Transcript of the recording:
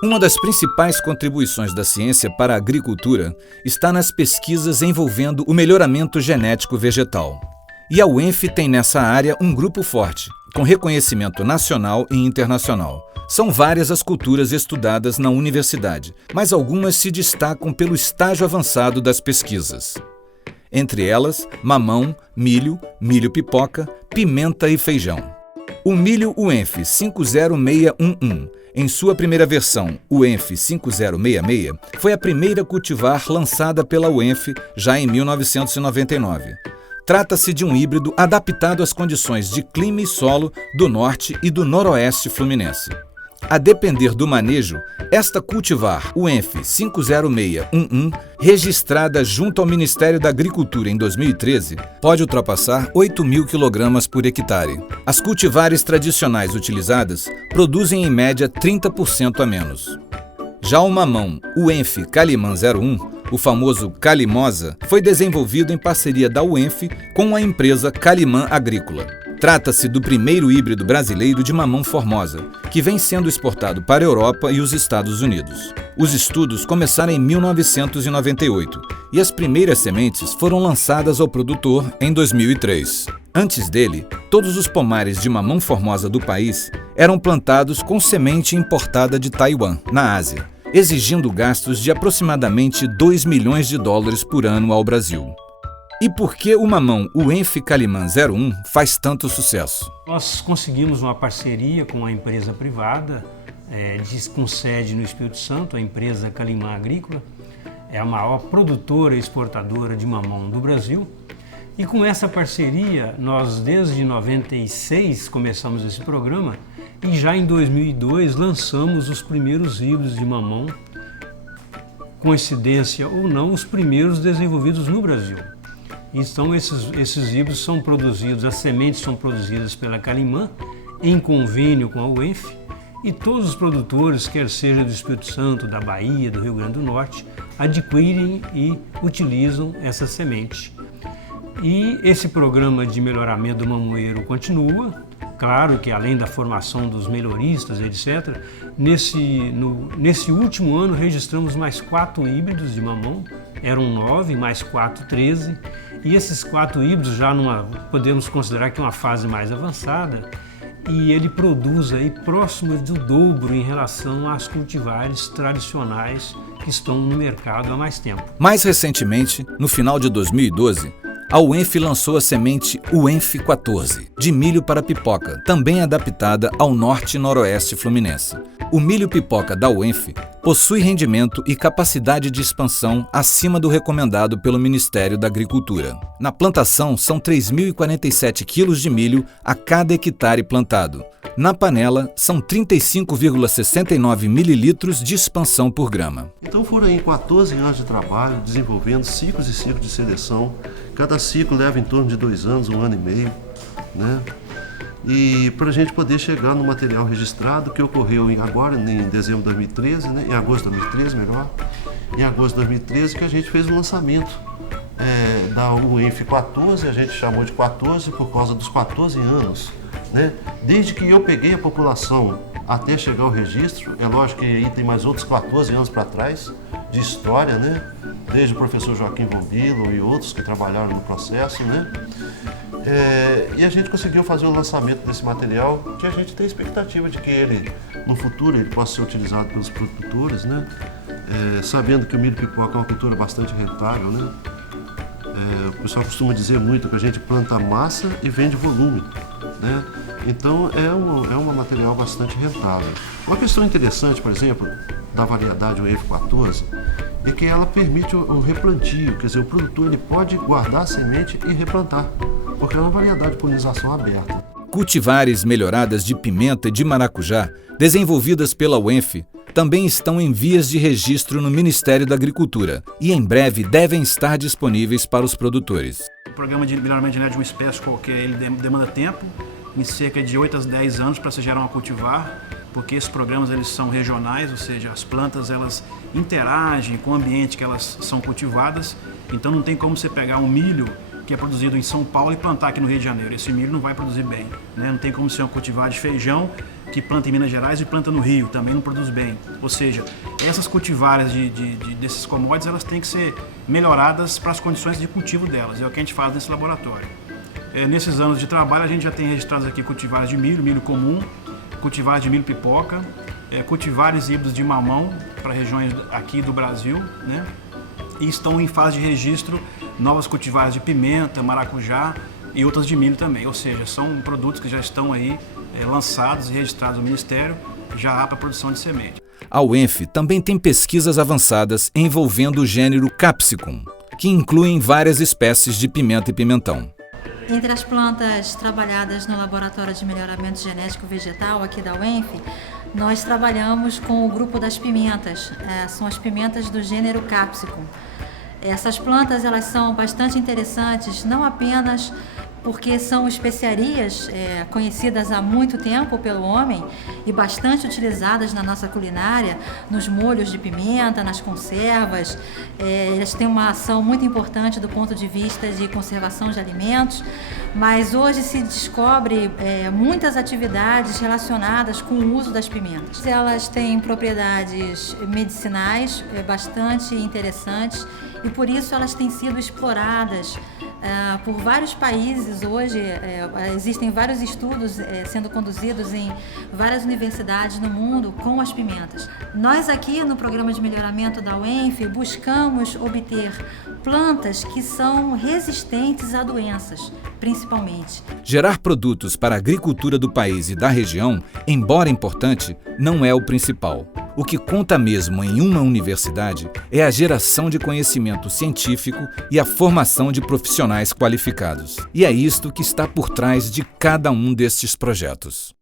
Uma das principais contribuições da ciência para a agricultura está nas pesquisas envolvendo o melhoramento genético vegetal. E a UENF tem nessa área um grupo forte, com reconhecimento nacional e internacional. São várias as culturas estudadas na universidade, mas algumas se destacam pelo estágio avançado das pesquisas. Entre elas, mamão, milho, milho-pipoca, pimenta e feijão. O milho UENF 50611, em sua primeira versão, UENF 5066, foi a primeira cultivar lançada pela UENF já em 1999. Trata-se de um híbrido adaptado às condições de clima e solo do norte e do noroeste fluminense. A depender do manejo, esta cultivar UENF 50611, registrada junto ao Ministério da Agricultura em 2013, pode ultrapassar 8.000 kg por hectare. As cultivares tradicionais utilizadas produzem em média 30% a menos. Já o mamão UENF Calimã 01, o famoso Calimosa, foi desenvolvido em parceria da UENF com a empresa Calimã Agrícola. Trata-se do primeiro híbrido brasileiro de mamão formosa, que vem sendo exportado para a Europa e os Estados Unidos. Os estudos começaram em 1998 e as primeiras sementes foram lançadas ao produtor em 2003. Antes dele, todos os pomares de mamão formosa do país eram plantados com semente importada de Taiwan, na Ásia, exigindo gastos de aproximadamente 2 milhões de dólares por ano ao Brasil. E por que o mamão UENF Calimã 01 faz tanto sucesso? Nós conseguimos uma parceria com uma empresa privada, com sede no Espírito Santo, a empresa Calimã Agrícola. É a maior produtora e exportadora de mamão do Brasil. E com essa parceria, nós desde 96 começamos esse programa e já em 2002 lançamos os primeiros híbridos de mamão, coincidência ou não, os primeiros desenvolvidos no Brasil. Então esses híbridos são produzidos, as sementes são produzidas pela Calimã em convênio com a UENF e todos os produtores, quer seja do Espírito Santo, da Bahia, do Rio Grande do Norte, adquirem e utilizam essa semente. E esse programa de melhoramento do mamoeiro continua, claro que além da formação dos melhoristas, etc., nesse último ano registramos mais 4 híbridos de mamão, eram 9, mais 4, 13, e esses 4 híbridos já podemos considerar que é uma fase mais avançada, e ele produz aí próximo do dobro em relação às cultivares tradicionais que estão no mercado há mais tempo. Mais recentemente, no final de 2012, a UENF lançou a semente UENF 14, de milho para pipoca, também adaptada ao norte e noroeste fluminense. O milho pipoca da UENF possui rendimento e capacidade de expansão acima do recomendado pelo Ministério da Agricultura. Na plantação, são 3.047 quilos de milho a cada hectare plantado. Na panela, são 35,69 mililitros de expansão por grama. Então foram aí 14 anos de trabalho, desenvolvendo ciclos e ciclos de seleção. Cada ciclo leva em torno de 2 anos, 1 ano e meio, né? E para a gente poder chegar no material registrado que ocorreu agora em dezembro de 2013, né? Em agosto de 2013, melhor. Em agosto de 2013 que a gente fez o lançamento da UENF 14, a gente chamou de 14 por causa dos 14 anos, né? Desde que eu peguei a população até chegar ao registro, é lógico que aí tem mais outros 14 anos para trás de história, né? Desde o professor Joaquim Vombilo e outros que trabalharam no processo, né? E a gente conseguiu fazer o lançamento desse material que a gente tem expectativa de que ele, no futuro, ele possa ser utilizado pelos produtores, né? Sabendo que o milho pipoca é uma cultura bastante rentável, né? O pessoal costuma dizer muito que a gente planta massa e vende volume, né? Então é um material bastante rentável. Uma questão interessante, por exemplo, da variedade UENF 14 é que ela permite o replantio, quer dizer, o produtor ele pode guardar a semente e replantar, porque é uma variedade de polinização aberta. Cultivares melhoradas de pimenta e de maracujá, desenvolvidas pela UENF, também estão em vias de registro no Ministério da Agricultura e em breve devem estar disponíveis para os produtores. O programa de melhoramento genético de uma espécie qualquer, ele demanda tempo, em cerca de 8 a 10 anos para se gerar uma cultivar, porque esses programas eles são regionais, ou seja, as plantas elas interagem com o ambiente que elas são cultivadas, então não tem como você pegar um milho que é produzido em São Paulo e plantar aqui no Rio de Janeiro. Esse milho não vai produzir bem, né? Não tem como ser uma cultivar de feijão que planta em Minas Gerais e planta no Rio, também não produz bem. Ou seja, essas cultivares desses commodities, elas têm que ser melhoradas para as condições de cultivo delas, é o que a gente faz nesse laboratório. Nesses anos de trabalho, a gente já tem registrados aqui cultivares de milho, milho comum, cultivares de milho pipoca, cultivares híbridos de mamão para regiões aqui do Brasil, né? E estão em fase de registro novas cultivares de pimenta, maracujá e outras de milho também. Ou seja, são produtos que já estão aí lançados e registrados no Ministério, já há para a produção de semente. A UENF também tem pesquisas avançadas envolvendo o gênero Capsicum, que incluem várias espécies de pimenta e pimentão. Entre as plantas trabalhadas no Laboratório de Melhoramento Genético Vegetal aqui da UENF, nós trabalhamos com o grupo das pimentas, são as pimentas do gênero Capsicum. Essas plantas elas são bastante interessantes, não apenas porque são especiarias conhecidas há muito tempo pelo homem e bastante utilizadas na nossa culinária, nos molhos de pimenta, nas conservas. Elas têm uma ação muito importante do ponto de vista de conservação de alimentos, mas hoje se descobre muitas atividades relacionadas com o uso das pimentas. Elas têm propriedades medicinais bastante interessantes e por isso elas têm sido exploradas por vários países. Hoje existem vários estudos sendo conduzidos em várias universidades no mundo com as pimentas. Nós aqui no Programa de Melhoramento da UENF buscamos obter plantas que são resistentes a doenças, principalmente. Gerar produtos para a agricultura do país e da região, embora importante, não é o principal. O que conta mesmo em uma universidade é a geração de conhecimento científico e a formação de profissionais qualificados. E é isto que está por trás de cada um destes projetos.